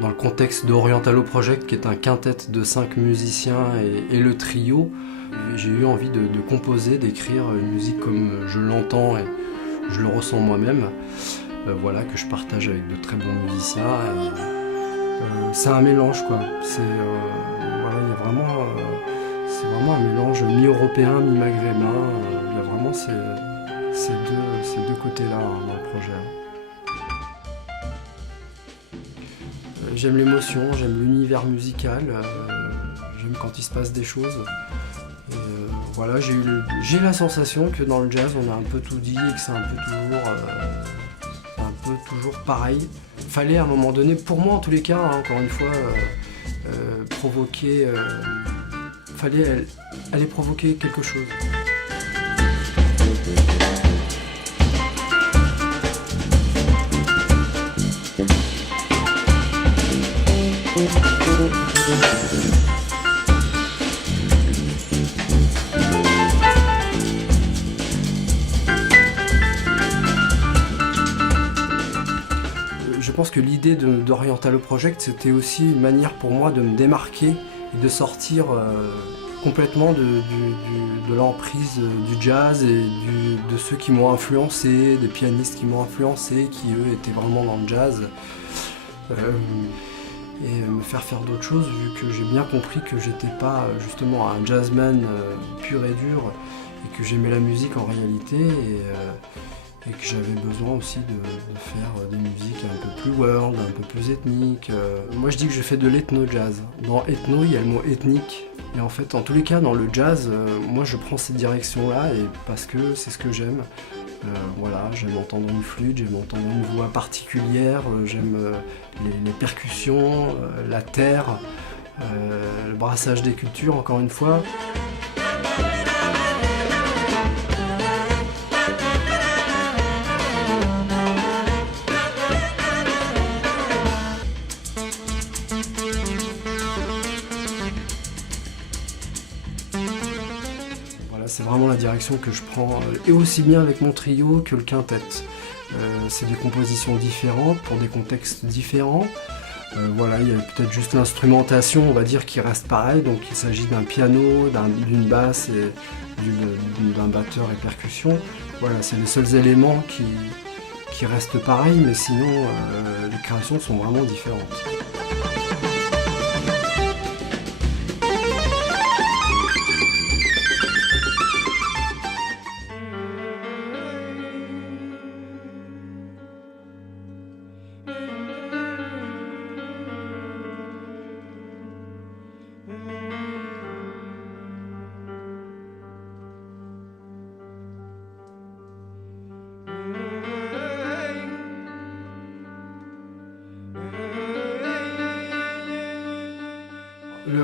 Dans le contexte d'Orientalo Project, qui est un quintet de 5 musiciens et le trio, j'ai eu envie de composer, d'écrire une musique comme je l'entends et je le ressens moi-même. Voilà, que je partage avec de très bons musiciens. C'est un mélange, quoi. Voilà, c'est vraiment un mélange mi-européen, mi-maghrébin. Il y a vraiment ces deux côtés-là dans le projet. J'aime l'émotion, j'aime l'univers musical, j'aime quand il se passe des choses. Voilà, j'ai la sensation que dans le jazz on a un peu tout dit et que c'est un peu toujours pareil. Fallait à un moment donné, pour moi en tous les cas, hein, encore une fois, fallait aller provoquer quelque chose. Je pense que l'idée d'Orientalo Project, c'était aussi une manière pour moi de me démarquer et de sortir complètement de l'emprise du jazz et de ceux qui m'ont influencé, des pianistes qui m'ont influencé, qui eux étaient vraiment dans le jazz. Et me faire d'autres choses, vu que j'ai bien compris que j'étais pas justement un jazzman pur et dur, et que j'aimais la musique en réalité, et que j'avais besoin aussi de faire des musiques un peu plus world, un peu plus ethniques. Moi je dis que je fais de l'ethno-jazz. Dans ethno, il y a le mot ethnique, et en fait, en tous les cas, dans le jazz, moi je prends cette direction-là, et parce que c'est ce que j'aime. Voilà, j'aime entendre une flûte, j'aime entendre une voix particulière, j'aime les percussions, la terre, le brassage des cultures, encore une fois. C'est vraiment la direction que je prends, et aussi bien avec mon trio que le quintet. C'est des compositions différentes, pour des contextes différents. Voilà, il y a peut-être juste l'instrumentation, on va dire, qui reste pareil. Donc il s'agit d'un piano, d'une basse et d'un batteur et percussion. Voilà, c'est les seuls éléments qui restent pareils, mais sinon les créations sont vraiment différentes.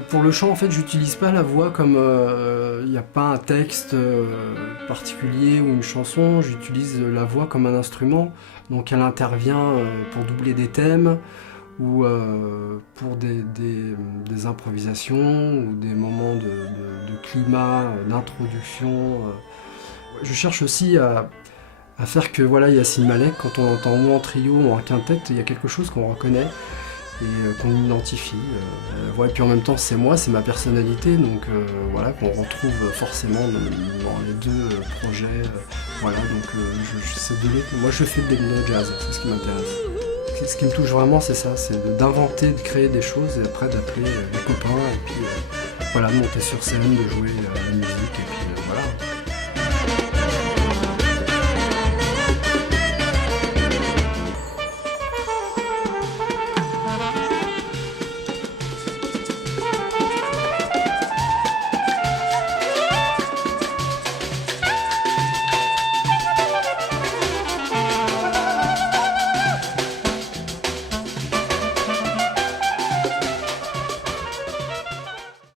Pour le chant, en fait, j'utilise pas la voix comme il n'y a pas un texte particulier ou une chanson. J'utilise la voix comme un instrument. Donc elle intervient pour doubler des thèmes ou pour des improvisations ou des moments de climat, d'introduction. Je cherche aussi à faire que voilà, Yacine Malek, quand on l'entend ou en trio ou en quintet, il y a quelque chose qu'on reconnaît et qu'on identifie. Ouais, et puis en même temps, c'est moi, c'est ma personnalité, donc voilà, qu'on retrouve forcément dans les deux projets. Voilà, donc moi je fais de l'ethno-jazz, c'est ce qui m'intéresse. Ce qui me touche vraiment, c'est ça, c'est d'inventer, de créer des choses et après d'appeler les copains et puis voilà, de monter sur scène, de jouer la musique et puis voilà.